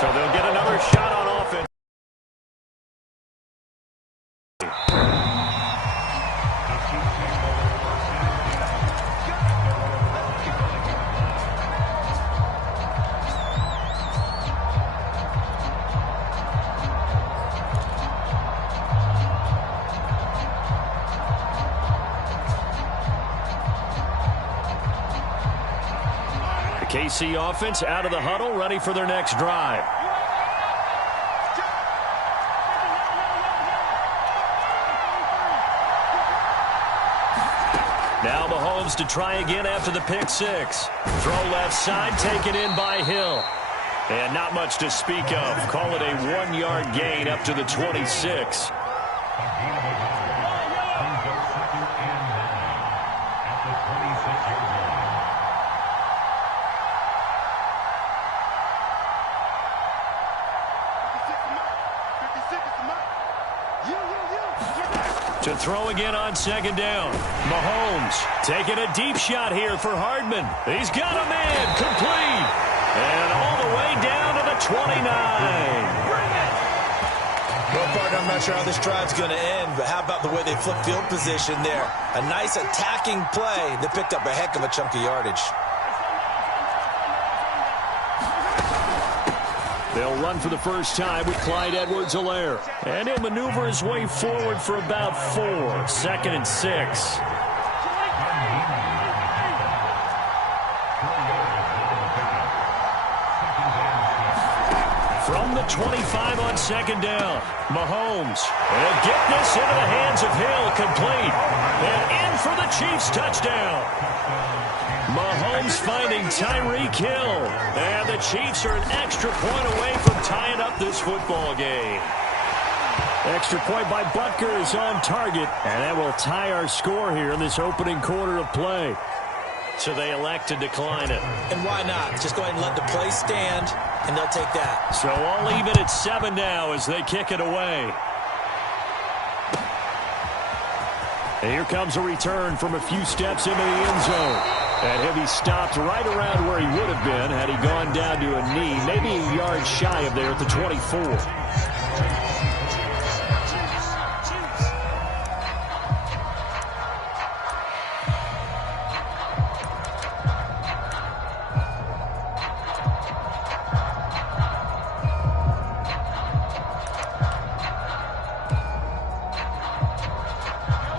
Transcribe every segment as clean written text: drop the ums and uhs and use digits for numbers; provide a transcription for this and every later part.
So they'll get another shot on offense. KC offense out of the huddle, ready for their next drive. Now Mahomes to try again after the pick six. Throw left side, taken in by Hill. And not much to speak of. Call it a 1-yard gain up to the 26. To throw again on second down. Mahomes taking a deep shot here for Hardman. He's got a man complete. And all the way down to the 29. Well, partner, I'm not sure how this drive's going to end, but how about the way they flip field position there? A nice attacking play that picked up a heck of a chunk of yardage. They'll run for the first time with Clyde Edwards-Helaire. And he'll maneuver his way forward for about 4. 2nd and 6. From the 25 on second down, Mahomes. And get this into the hands of Hill, complete. And in for the Chiefs touchdown. Mahomes finding Tyreek Hill. And the Chiefs are an extra point away from tying up this football game. Extra point by Butker is on target. And that will tie our score here in this opening quarter of play. So they elect to decline it. And why not? Just go ahead and let the play stand, and they'll take that. So all even at 7 now as they kick it away. And here comes a return from a few steps into the end zone. And he'll be stopped right around where he would have been had he gone down to a knee, maybe a yard shy of there at the 24.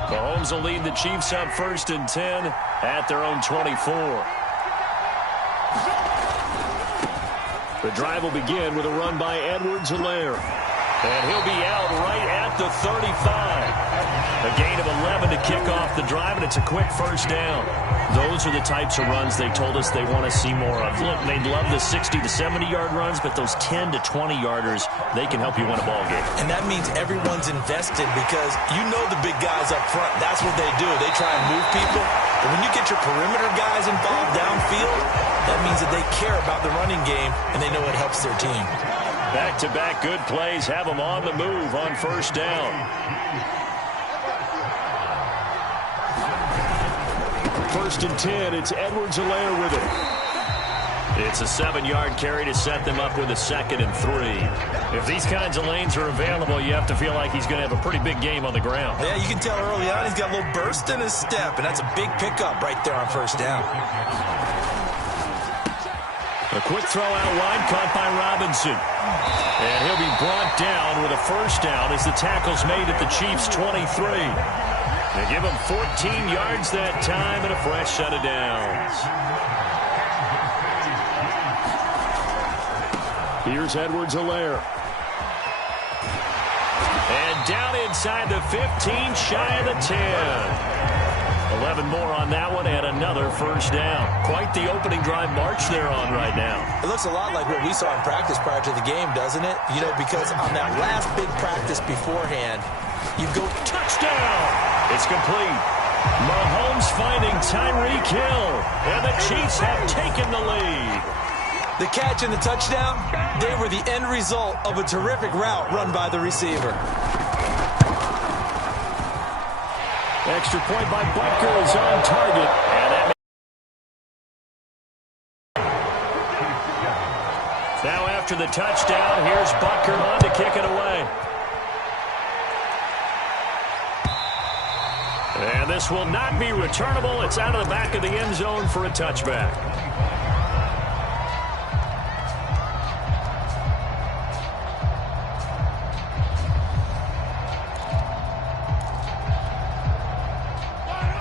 Mahomes will lead the Chiefs up 1st and 10 at their own 24. The drive will begin with a run by Edwards-Helaire. And he'll be out right at the 35. A gain of 11 to kick off the drive, and it's a quick first down. Those are the types of runs they told us they want to see more of. Look, they'd love the 60 to 70-yard runs, but those 10 to 20-yarders, they can help you win a ball game. And that means everyone's invested because you know the big guys up front. That's what they do. They try and move people. But when you get your perimeter guys involved downfield, that means that they care about the running game, and they know it helps their team. Back-to-back good plays have them on the move on first down. 1st and 10, it's Edwards-Helaire with it. It's a 7-yard carry to set them up with a 2nd and 3. If these kinds of lanes are available, you have to feel like he's going to have a pretty big game on the ground. Yeah, you can tell early on he's got a little burst in his step, and that's a big pickup right there on first down. A quick throw out wide, caught by Robinson. And he'll be brought down with a first down as the tackle's made at the Chiefs' 23. They give him 14 yards that time and a fresh set of downs. Here's Edwards-Helaire. And down inside the 15, shy of the 10. 11 more on that one and another first down. Quite the opening drive march they're on right now. It looks a lot like what we saw in practice prior to the game, doesn't it? You know, because on that last big practice beforehand, you go touchdown. It's complete. Mahomes finding Tyreek Hill. And the Chiefs have taken the lead. The catch and the touchdown, they were the end result of a terrific route run by the receiver. Extra point by Butker is on target. And that after the touchdown. Here's Butker on to kick it away. And this will not be returnable. It's out of the back of the end zone for a touchback.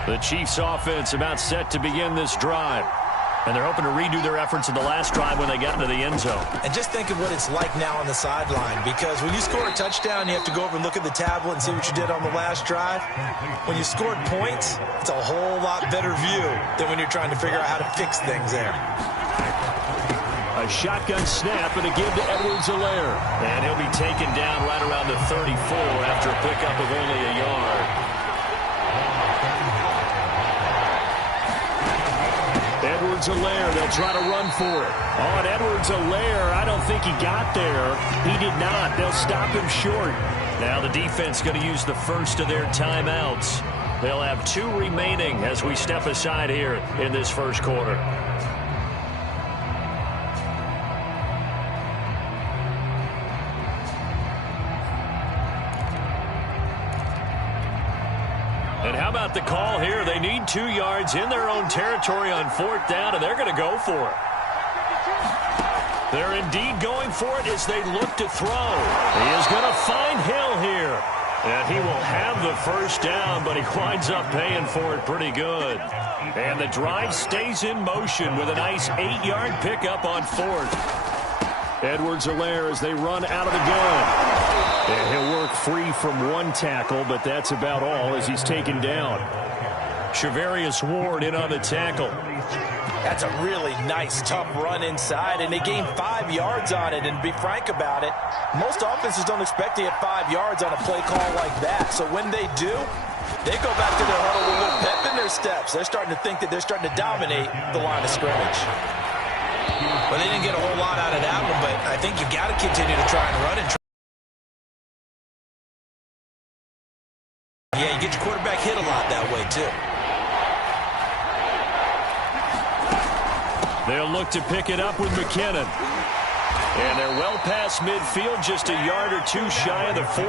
The Chiefs offense about set to begin this drive. And they're hoping to redo their efforts in the last drive when they got into the end zone. And just think of what it's like now on the sideline, because when you score a touchdown, you have to go over and look at the tablet and see what you did on the last drive. When you scored points, it's a whole lot better view than when you're trying to figure out how to fix things there. A shotgun snap and a give to Edwards-Helaire. And he'll be taken down right around the 34 after a pickup of only a yard. Edwards-Helaire, they'll try to run for it. On Edwards-Helaire, I don't think he got there. He did not. They'll stop him short. Now the defense going to use the first of their timeouts. They'll have 2 remaining as we step aside here in this first quarter. And how about the call here? They need 2 yards in their own territory on 4th down, and they're going to go for it. They're indeed going for it as they look to throw. He is going to find Hill here. And he will have the first down, but he winds up paying for it pretty good. And the drive stays in motion with a nice 8-yard pickup on 4th. Edwards-Helaire as they run out of the gun. And he'll work free from 1 tackle, but that's about all as he's taken down. Shavarius Ward in on the tackle. That's a really nice, tough run inside, and they gained 5 yards on it. And to be frank about it, most offenses don't expect to get 5 yards on a play call like that. So when they do, they go back to their huddle with a little pep in their steps. They're starting to think that they're starting to dominate the line of scrimmage. Well, they didn't get a whole lot out of that one, but I think you got to continue to try and run and try. Yeah, you get your quarterback hit a lot that way, too. They'll look to pick it up with McKinnon. And they're well past midfield, just a yard or 2 shy of the 40.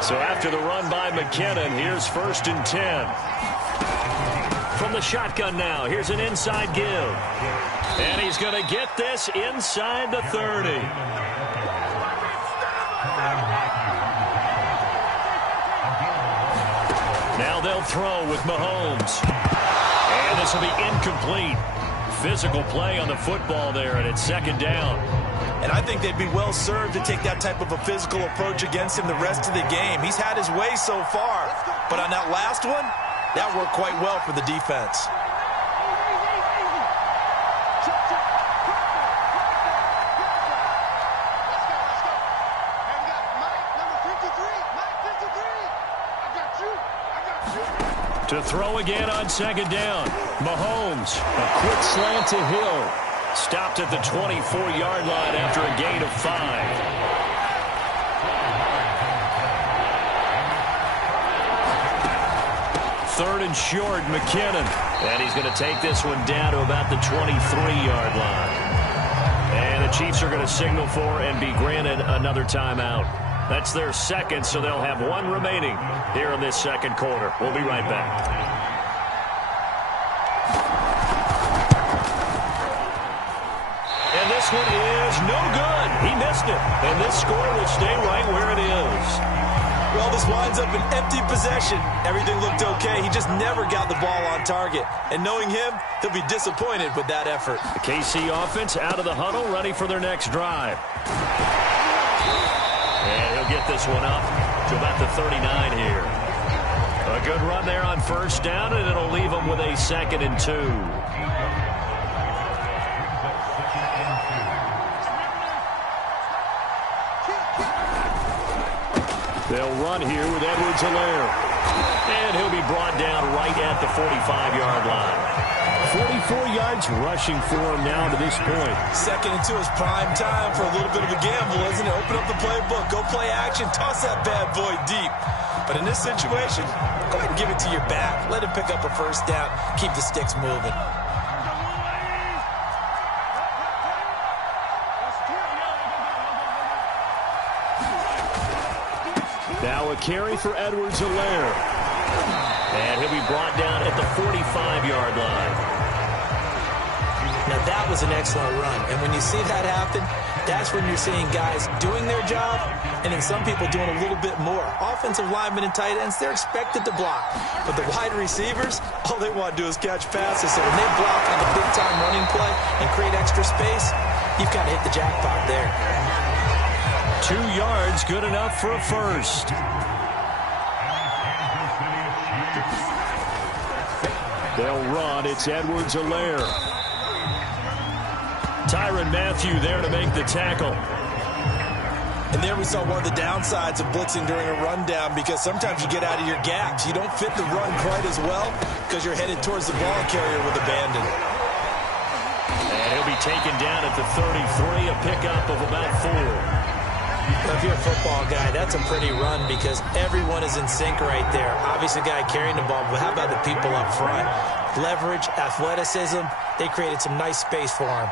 So after the run by McKinnon, here's 1st and 10. From the shotgun now, here's an inside give. And he's going to get this inside the 30. Now they'll throw with Mahomes. And this will be incomplete. Physical play on the football there, and it's 2nd down. And I think they'd be well served to take that type of a physical approach against him the rest of the game. He's had his way so far, but on that last one, that worked quite well for the defense. To throw again on 2nd down. Mahomes, a quick slant to Hill. Stopped at the 24-yard line after a gain of 5. 3rd and short, McKinnon. And he's going to take this one down to about the 23-yard line. And the Chiefs are going to signal for and be granted another timeout. That's their 2nd, so they'll have 1 remaining here in this 2nd quarter. We'll be right back. And this one is no good. He missed it. And this score will stay right where it is. Well, this winds up an empty possession. Everything looked okay. He just never got the ball on target. And knowing him, he'll be disappointed with that effort. The KC offense out of the huddle, ready for their next drive. And he'll get this one up to about the 39 here. A good run there on 1st down, and it'll leave them with a 2nd and 2. They'll run here with Edwards-Helaire. And he'll be brought down right at the 45-yard line. 44 yards rushing for him now to this point. 2nd and 2 is prime time for a little bit of a gamble, isn't it? Open up the playbook, go play action, toss that bad boy deep. But in this situation, go ahead and give it to your back. Let him pick up a 1st down, keep the sticks moving. Now a carry for Edwards-Helaire. And he'll be brought down at the 45-yard line. Now that was an excellent run. And when you see that happen, that's when you're seeing guys doing their job and then some people doing a little bit more. Offensive linemen and tight ends, they're expected to block. But the wide receivers, all they want to do is catch passes. So when they block on the big-time running play and create extra space, you've got to hit the jackpot there. 2 yards, good enough for a first. They'll run. It's Edwards-Helaire. Tyrann Mathieu there to make the tackle. And there we saw one of the downsides of blitzing during a rundown, because sometimes you get out of your gaps. You don't fit the run quite as well because you're headed towards the ball carrier with abandon. And he'll be taken down at the 33, a pickup of about 4. Now, if you're a football guy, that's a pretty run because everyone is in sync right there. Obviously, the guy carrying the ball, but how about the people up front? Leverage, athleticism, they created some nice space for him.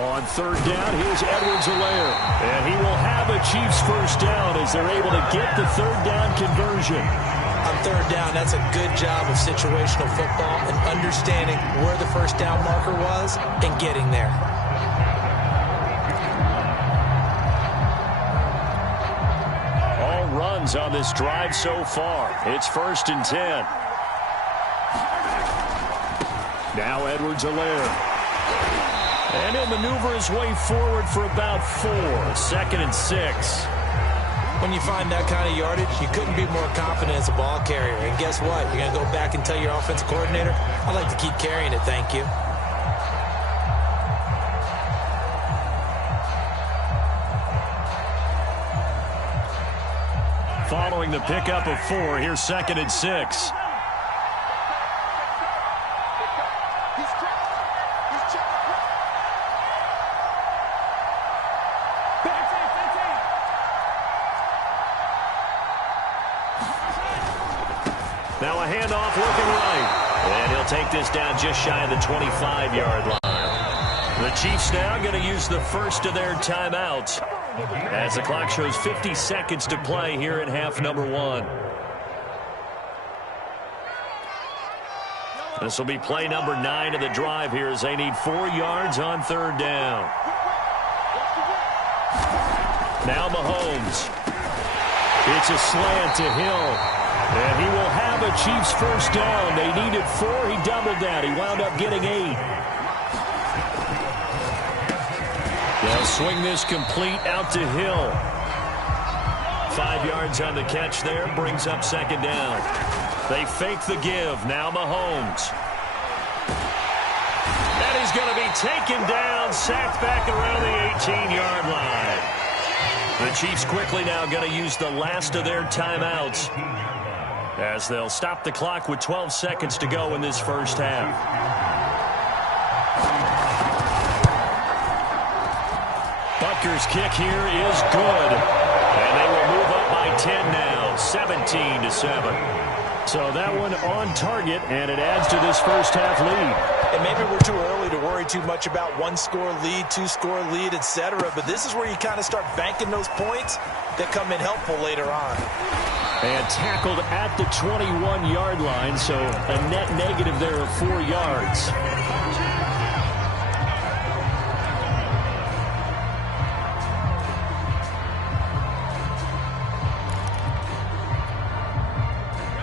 On third down, here's Edwards-Helaire. And he will have a Chiefs first down as they're able to get the third down conversion. On third down, that's a good job of situational football and understanding where the first down marker was and getting there. All runs on this drive so far. It's 1st and 10. Now Edwards-Helaire. And he'll maneuver his way forward for about 4. 2nd and 6. When you find that kind of yardage, you couldn't be more confident as a ball carrier. And guess what? You're going to go back and tell your offensive coordinator, I'd like to keep carrying it, thank you. Following the pickup of 4, here's 2nd and 6. Now a handoff looking right. And he'll take this down just shy of the 25-yard line. The Chiefs now going to use the first of their timeouts as the clock shows 50 seconds to play here in half number 1. This will be play number 9 of the drive here as they need 4 yards on third down. Now Mahomes. It's a slant to Hill. And he will have a Chiefs first down. They needed 4. He doubled that. He wound up getting 8. They'll swing this complete out to Hill. 5 yards on the catch there. Brings up 2nd down. They fake the give. Now Mahomes. And he's going to be taken down. Sacked back around the 18-yard line. The Chiefs quickly now going to use the last of their timeouts, as they'll stop the clock with 12 seconds to go in this first half. Butker's kick here is good. And they will move up by 10 now, 17-7. So that one on target, and it adds to this first half lead. And maybe we're too early to worry too much about 1-score lead, 2-score lead, etc. But this is where you kind of start banking those points that come in helpful later on. And tackled at the 21-yard line, so a net negative there of 4 yards.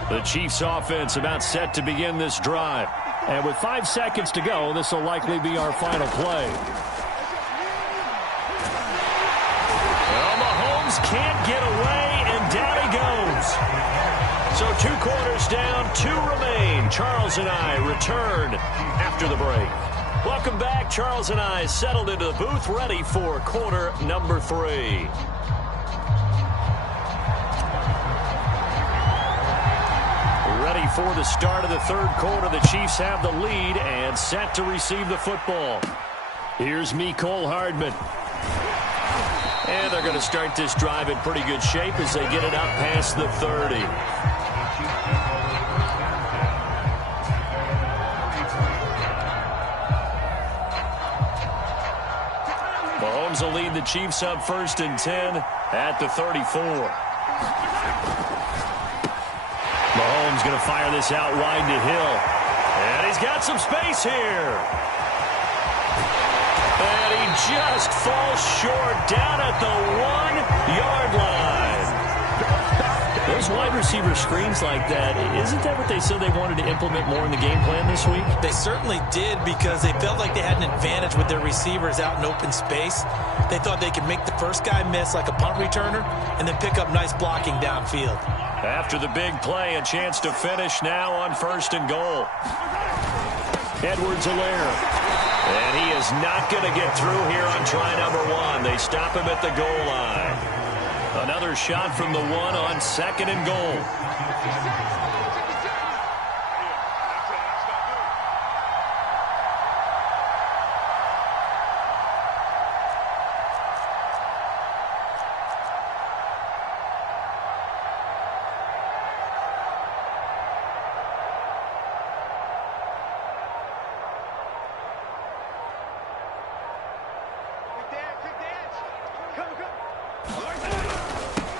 The Chiefs offense about set to begin this drive. And with 5 seconds to go, this will likely be our final play. Well, Mahomes can't get away, and down he goes. So 2 quarters down, 2 remain. Charles and I return after the break. Welcome back. Charles and I settled into the booth, ready for quarter number 3. Ready for the start of the third quarter. The Chiefs have the lead and set to receive the football. Here's Mecole Hardman. And they're going to start this drive in pretty good shape as they get it up past the 30. Mahomes will lead the Chiefs up 1st and 10 at the 34. Mahomes going to fire this out wide to Hill. And he's got some space here. And he just falls short down at the 1-yard line. Those wide receiver screens like that, isn't that what they said they wanted to implement more in the game plan this week? They certainly did, because they felt like they had an advantage with their receivers out in open space. They thought they could make the first guy miss like a punt returner and then pick up nice blocking downfield. After the big play, a chance to finish now on 1st and goal. Edwards-Helaire. And he is not going to get through here on try number 1. They stop him at the goal line. Another shot from the 1 on 2nd and goal.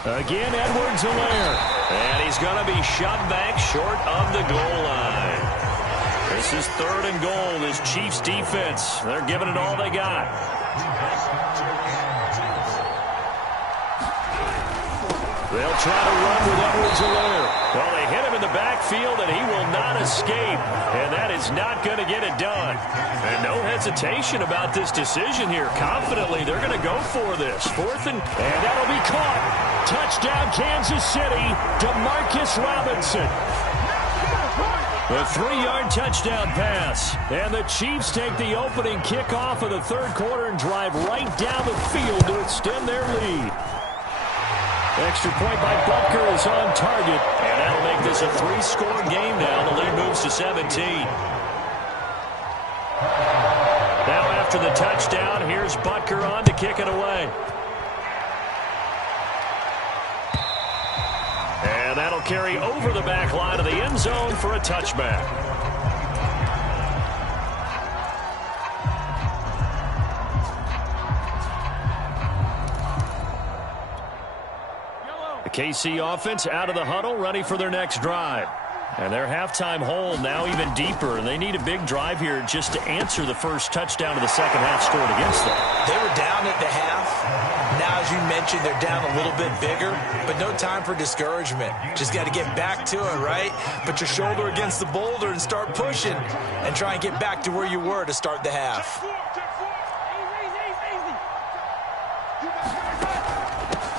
Again, Edwards-Helaire. And he's going to be shot back short of the goal line. This is 3rd and goal. This Chiefs defense, they're giving it all they got. They'll try to run with Edwards-Helaire. Well, they hit him in the backfield, and he will not escape. And that is not going to get it done. And no hesitation about this decision here. Confidently, they're going to go for this. 4th and that'll be caught. Touchdown, Kansas City, DeMarcus Robinson. A 3-yard touchdown pass. And the Chiefs take the opening kickoff of the 3rd quarter and drive right down the field to extend their lead. Extra point by Butker is on target. And that'll make this a 3-score game now. The lead moves to 17. Now after the touchdown, here's Butker on to kick it away. And that'll carry over the back line of the end zone for a touchback. The KC offense out of the huddle, ready for their next drive. And their halftime hole now even deeper. And they need a big drive here just to answer the first touchdown of the second half scored against them. They were down at the half. Now, as you mentioned, they're down a little bit bigger, but no time for discouragement. Just got to get back to it, right? Put your shoulder against the boulder and start pushing and try and get back to where you were to start the half.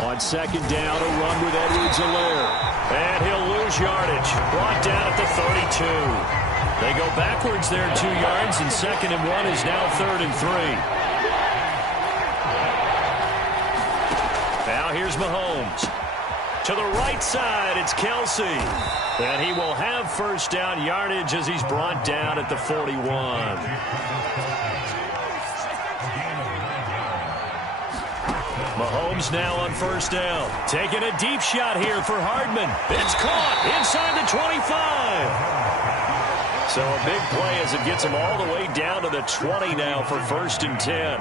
On 2nd down, a run with Edwards-Helaire. And he'll lose yardage. Brought down at the 32. They go backwards there 2 yards, and 2nd and 1 is now 3rd and 3. Now here's Mahomes. To the right side, it's Kelsey. And he will have 1st down yardage as he's brought down at the 41. Mahomes now on 1st down. Taking a deep shot here for Hardman. It's caught inside the 25. So a big play as it gets him all the way down to the 20 now for 1st and 10.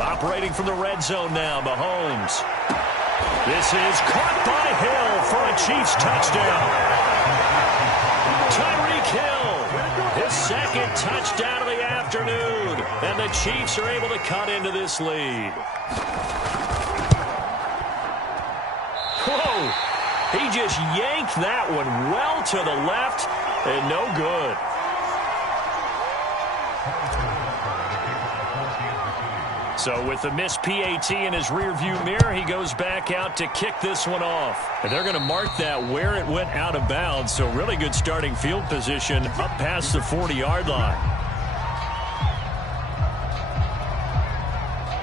Operating from the red zone now, Mahomes. This is caught by Hill for a Chiefs touchdown. Tyreek Hill, his 2nd touchdown of the afternoon. And the Chiefs are able to cut into this lead. Whoa, he just yanked that one well to the left and no good. So with the missed PAT in his rearview mirror, he goes back out to kick this one off. And they're going to mark that where it went out of bounds. So really good starting field position up past the 40-yard line.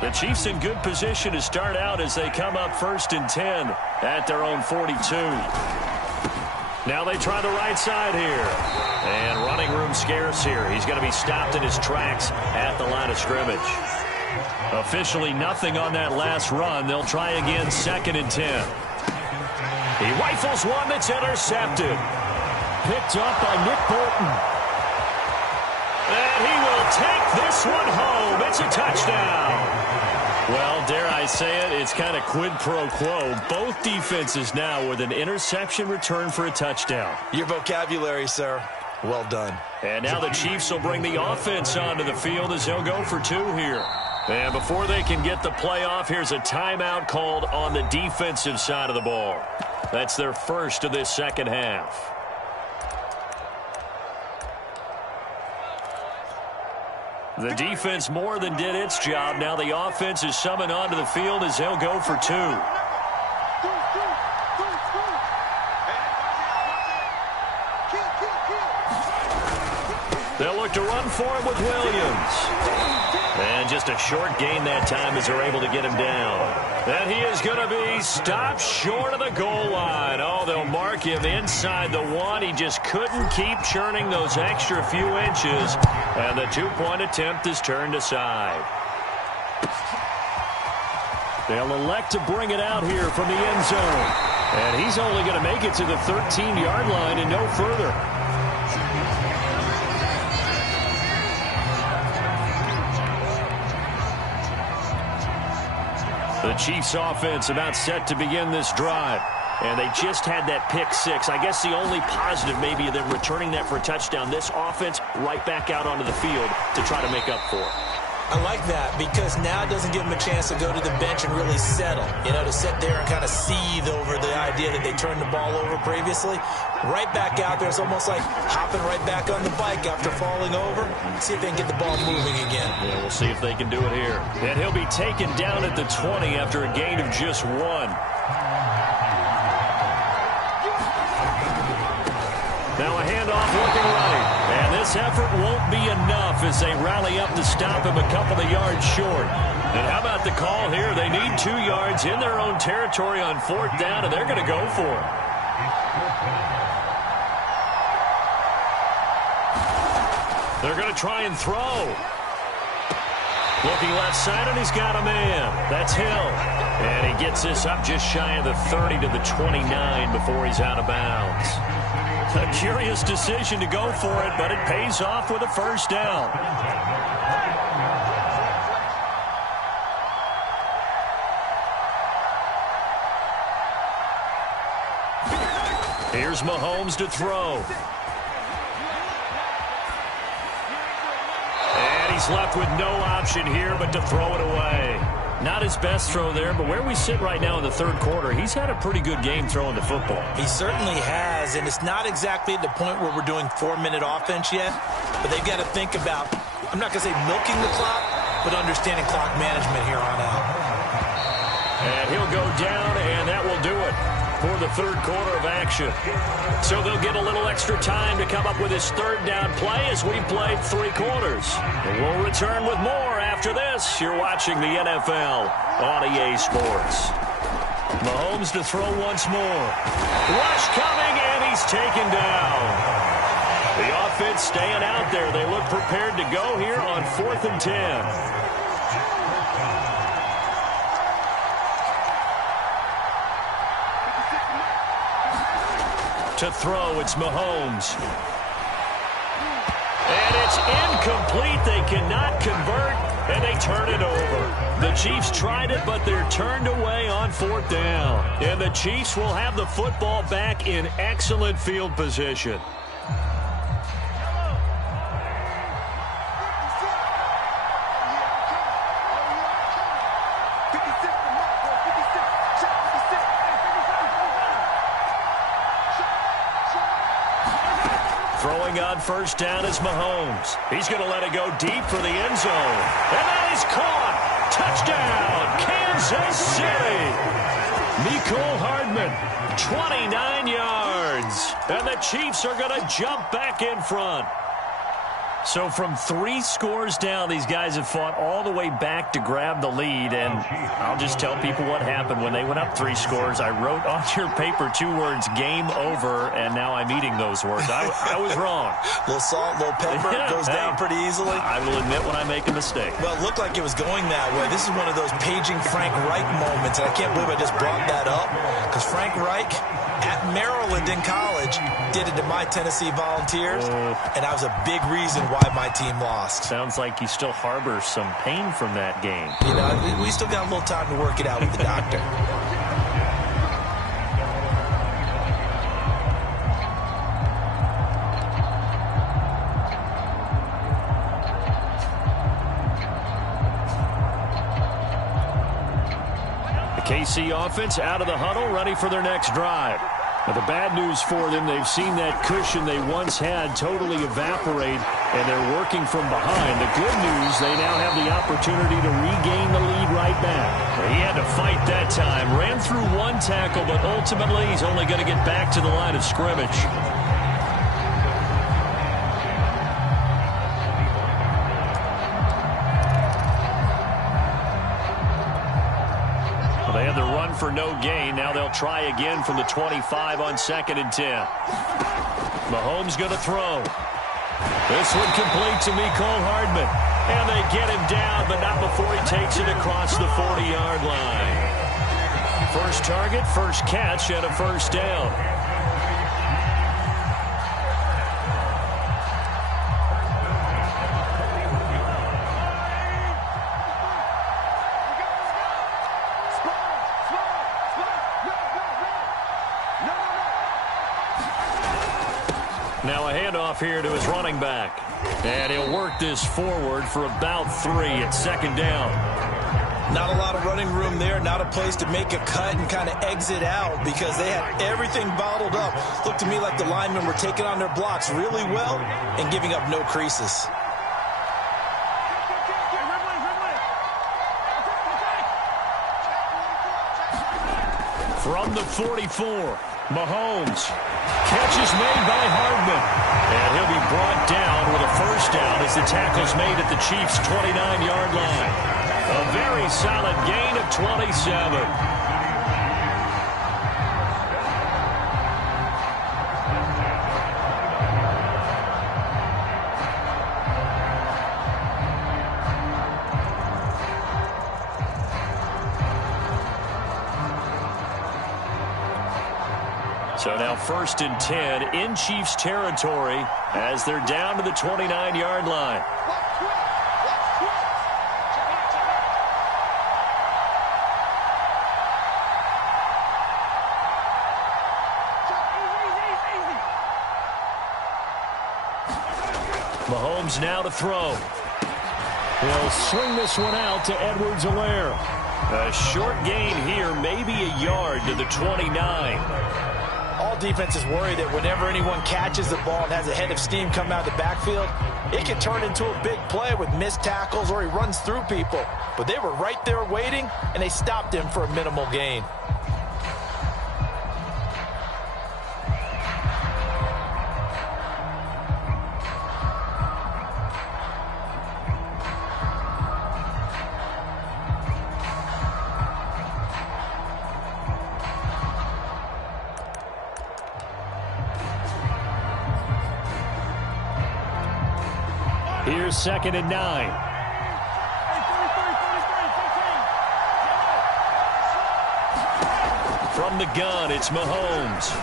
The Chiefs in good position to start out as they come up 1st and 10 at their own 42. Now they try the right side here. And running room scarce here. He's going to be stopped in his tracks at the line of scrimmage. Officially nothing on that last run. They'll try again, 2nd and 10. He rifles one that's intercepted. Picked up by Nick Bolton. And he will take this one home. It's a touchdown. Well, dare I say it, it's kind of quid pro quo. Both defenses now with an interception return for a touchdown. Your vocabulary, sir. Well done. And now the Chiefs will bring the offense onto the field as they'll go for 2 here. And before they can get the play off, here's a timeout called on the defensive side of the ball. That's their first of this second half. The defense more than did its job. Now the offense is summoned onto the field as they'll go for 2. They'll look to run for him with Williams. And just a short gain that time as they're able to get him down. And he is going to be stopped short of the goal line. Oh, they'll mark him inside the 1. He just couldn't keep churning those extra few inches. And the 2-point attempt is turned aside. They'll elect to bring it out here from the end zone. And he's only going to make it to the 13-yard line and no further. The Chiefs offense about set to begin this drive. And they just had that pick 6. I guess the only positive maybe of them returning that for a touchdown. This offense right back out onto the field to try to make up for it. I like that because now it doesn't give them a chance to go to the bench and really settle. You know, to sit there and kind of seethe over the idea that they turned the ball over previously. Right back out there. It's almost like hopping right back on the bike after falling over. See if they can get the ball moving again. Yeah, we'll see if they can do it here. And he'll be taken down at the 20 after a gain of just 1. Now a handoff looking right. And this effort won't be enough as they rally up to stop him a couple of yards short. And how about the call here? They need 2 yards in their own territory on 4th down, and they're going to go for it. They're going to try and throw. Looking left side, and he's got a man. That's Hill. And he gets this up just shy of the 30 to the 29 before he's out of bounds. A curious decision to go for it, but it pays off with a first down. Here's Mahomes to throw. And he's left with no option here but to throw it away. Not his best throw there, but where we sit right now in the 3rd quarter, he's had a pretty good game throwing the football. He certainly has, and it's not exactly at the point where we're doing 4-minute offense yet, but they've got to think about, I'm not going to say milking the clock, but understanding clock management here on out. And he'll go down, and that will do it for the 3rd quarter of action. So they'll get a little extra time to come up with his 3rd down play as we played 3 quarters. And we'll return with more after this. You're watching the NFL on EA Sports. Mahomes to throw once more. Rush coming, and he's taken down. The offense staying out there. They look prepared to go here on 4th and 10. To throw, it's Mahomes. And it's incomplete. They cannot convert, and they turn it over. The Chiefs tried it, but they're turned away on 4th down. And the Chiefs will have the football back in excellent field position. Throwing on first down is Mahomes. He's going to let it go deep for the end zone. And that is caught. Touchdown, Kansas City. Mecole Hardman, 29 yards. And the Chiefs are going to jump back in front. So from 3 scores down, these guys have fought all the way back to grab the lead. And I'll just tell people what happened when they went up 3 scores. I wrote on your paper 2 words, game over, and now I'm eating those words. I was wrong. A little salt, a little pepper, goes down pretty easily. I will admit when I make a mistake. Well, it looked like it was going that way. This is one of those paging Frank Reich moments, and I can't believe I just brought that up, because Frank Reich at Maryland in college did it to my Tennessee Volunteers, and that was a big reason why my team lost. Sounds like you still harbor some pain from that game. You know, we still got a little time to work it out with the doctor. The KC offense out of the huddle, ready for their next drive. Now, the bad news for them, they've seen that cushion they once had totally evaporate, and they're working from behind. The good news, they now have the opportunity to regain the lead right back. He had to fight that time. Ran through 1 tackle, but ultimately he's only going to get back to the line of scrimmage. They had the run for no gain. Now they'll try again from the 25 on 2nd and 10. Mahomes going to throw. This one complete to Mecole Hardman. And they get him down, but not before he takes it across the 40-yard line. First target, first catch, and a first down. Now a handoff here to his running back. And he'll work this forward for about 3 at 2nd down. Not a lot of running room there, not a place to make a cut and kind of exit out because they had everything bottled up. Looked to me like the linemen were taking on their blocks really well and giving up no creases. From the 44, Mahomes. Catch is made by Hardman. And he'll be brought down with a first down as the tackle's made at the Chiefs' 29-yard line. A very solid gain of 27. So now 1st and 10 in Chiefs territory as they're down to the 29-yard line. Mahomes now to throw. He'll swing this one out to Edwards-Helaire. A short gain here, maybe a yard to the 29. All defenses worry that whenever anyone catches the ball and has a head of steam come out of the backfield, it can turn into a big play with missed tackles or he runs through people. But they were right there waiting, and they stopped him for a minimal gain. Here's 2nd and 9. From the gun, it's Mahomes.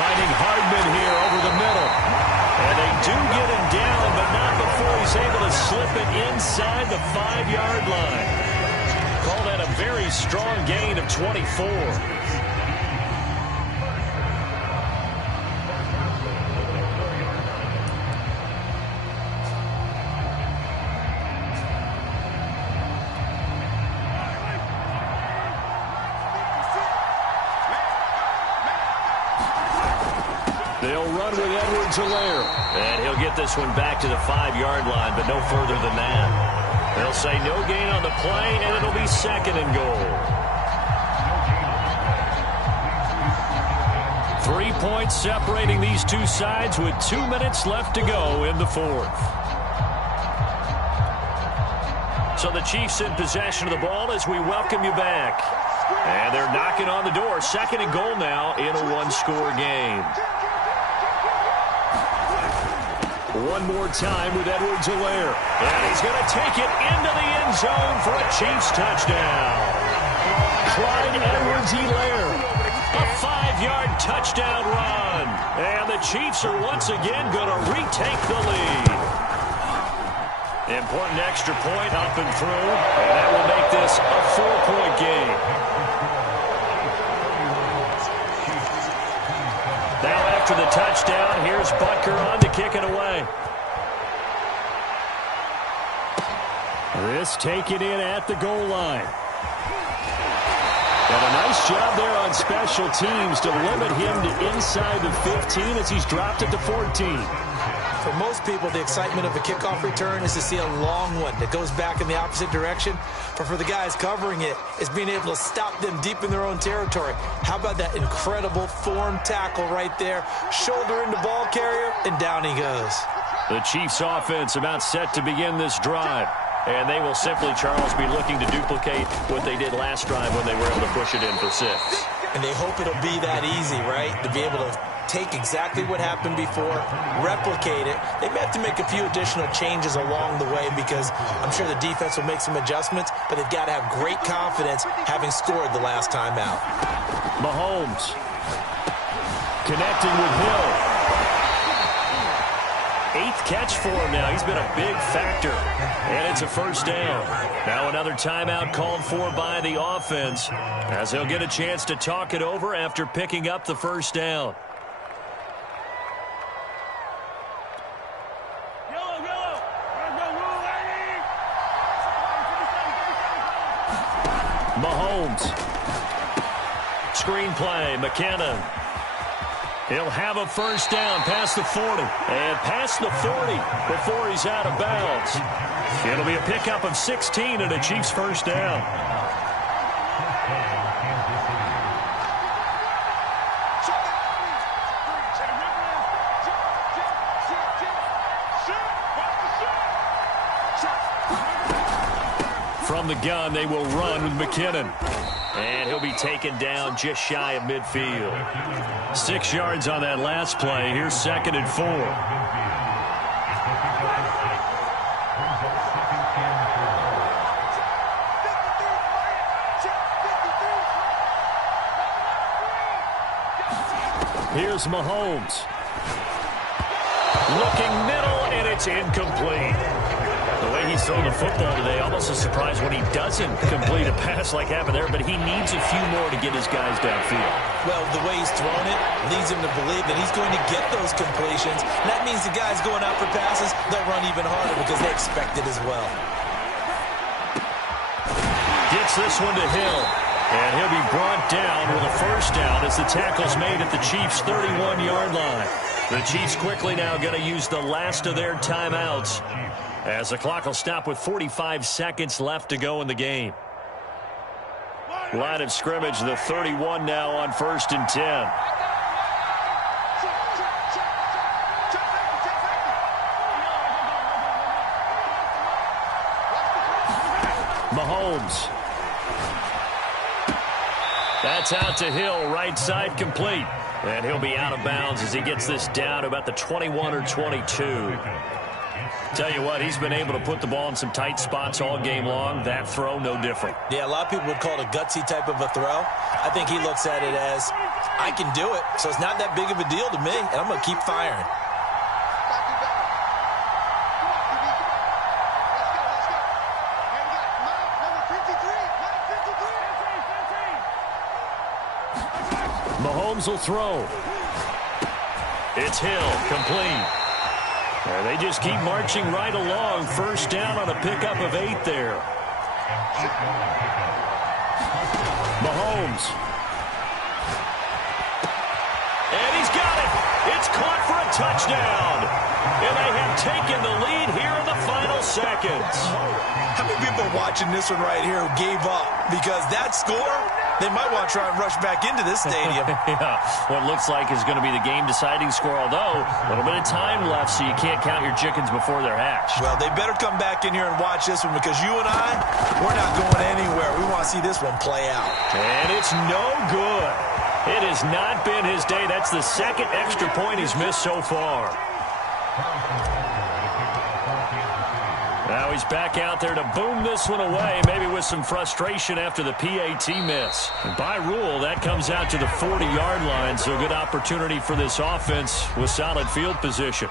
Finding Hardman here over the middle. And they do get him down, but not before he's able to slip it inside the 5-yard line. Call that a very strong gain of 24. They'll run with Edwards-Helaire. And he'll get this one back to the 5-yard line, but no further than that. They'll say no gain on the play, and it'll be 2nd and goal. 3 points separating these two sides with 2 minutes left to go in the fourth. So the Chiefs in possession of the ball as we welcome you back. And they're knocking on the door. 2nd and goal now in a one-score game. One more time with Edwards-Helaire. And he's going to take it into the end zone for a Chiefs touchdown. Clyde Edwards-Helaire. A 5-yard touchdown run. And the Chiefs are once again going to retake the lead. Important extra point up and through. And that will make this a 4-point game. Now after the touchdown, here's Butker on to kick it away. This taken in at the goal line. And a nice job there on special teams to limit him to inside the 15 as he's dropped it to 14. For most people, the excitement of a kickoff return is to see a long one that goes back in the opposite direction. But for the guys covering it, it's being able to stop them deep in their own territory. How about that incredible form tackle right there? Shoulder into ball carrier, and down he goes. The Chiefs offense about set to begin this drive. And they will simply, Charles, be looking to duplicate what they did last drive when they were able to push it in for 6. And they hope it'll be that easy, right? To be able to take exactly what happened before, replicate it. They may have to make a few additional changes along the way because I'm sure the defense will make some adjustments, but they've got to have great confidence having scored the last time out. Mahomes connecting with Hill. 8th catch for him now. He's been a big factor. And it's a first down. Now another timeout called for by the offense as he'll get a chance to talk it over after picking up the first down. Mahomes. Screen play, McKinnon. He'll have a first down past the 40. And past the 40 before he's out of bounds. It'll be a pickup of 16 and a Chiefs first down. From the gun, they will run with McKinnon. And he'll be taken down just shy of midfield. 6 yards on that last play. Here's 2nd and 4. Here's Mahomes. Looking middle, and it's incomplete. The way he's thrown the football today, almost a surprise when he doesn't complete a pass like happened there, but he needs a few more to get his guys downfield. Well, the way he's thrown it leads him to believe that he's going to get those completions. And that means the guys going out for passes, they'll run even harder because they expect it as well. Gets this one to Hill. And he'll be brought down with a first down as the tackle's made at the Chiefs' 31-yard line. The Chiefs quickly now going to use the last of their timeouts as the clock will stop with 45 seconds left to go in the game. Line of scrimmage, the 31 now on 1st and 10. Mahomes. That's out to Hill, right side complete. And he'll be out of bounds as he gets this down to about the 21 or 22. Tell you what, he's been able to put the ball in some tight spots all game long. That throw, no different. Yeah, a lot of people would call it a gutsy type of a throw. I think he looks at it as, I can do it, so it's not that big of a deal to me, and I'm going to keep firing. Mahomes will throw. It's Hill, complete. And they just keep marching right along. First down on a pickup of 8 there. Mahomes. And he's got it. It's caught for a touchdown. And they have taken the lead here in the final seconds. How many people are watching this one right here who gave up? Because that score, They might want to try and rush back into this stadium. Yeah, what looks like is going to be the game-deciding score, although a little bit of time left, so you can't count your chickens before they're hatched. Well, they better come back in here and watch this one, because you and I, we're not going anywhere. We want to see this one play out. And it's no good. It has not been his day. That's the second extra point he's missed so far. Now he's back out there to boom this one away, maybe with some frustration after the PAT miss. And by rule, that comes out to the 40-yard line, so a good opportunity for this offense with solid field position.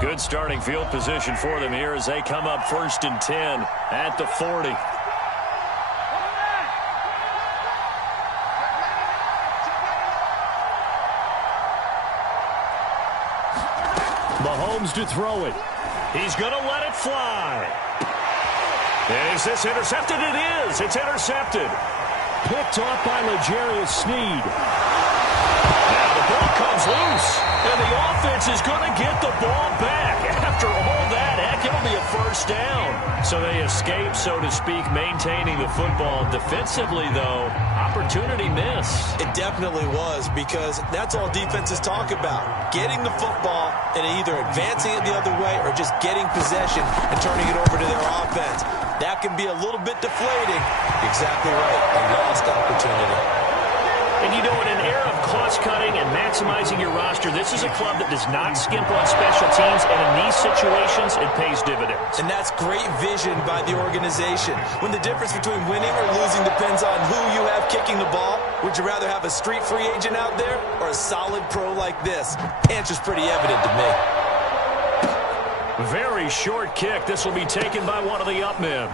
Good starting field position for them here as they come up 1st and 10 at the 40. Mahomes to throw it. He's going to let it fly. Is this intercepted? It is. It's intercepted. Picked off by L'Jarius Sneed. Now the ball comes loose, and the offense is going to get the ball back. After all that, heck, it'll be a first down. So they escape, so to speak, maintaining the football. Defensively, though, opportunity miss. It definitely was, because that's all defenses talk about. Getting the football and either advancing it the other way or just getting possession and turning it over to their offense. That can be a little bit deflating. Exactly right. A lost opportunity. And you know, in an era of cost-cutting and maximizing your roster, this is a club that does not skimp on special teams, and in these situations, it pays dividends. And that's great vision by the organization. When the difference between winning or losing depends on who you have kicking the ball, would you rather have a street free agent out there or a solid pro like this? Answer's pretty evident to me. Very short kick. This will be taken by one of the up men.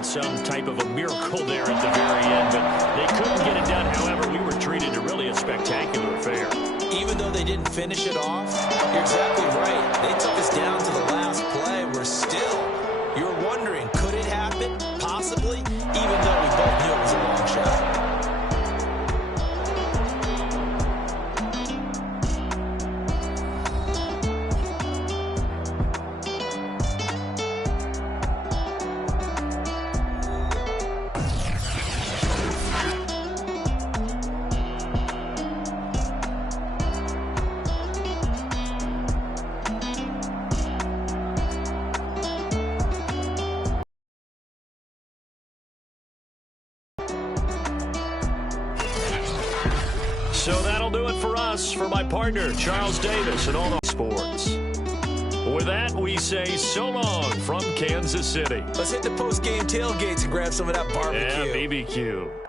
Some type of a miracle there at the very end, but they couldn't get it done. However, we were treated to really a spectacular affair. Even though they didn't finish it off, you're exactly right. They took us down to the last play. We're still, you're wondering, could it happen? Possibly, even though we both knew it was a long shot. So that'll do it for us, for my partner, Charles Davis, and all the sports. With that, we say so long from Kansas City. Let's hit the post-game tailgates and grab some of that barbecue. Yeah, BBQ.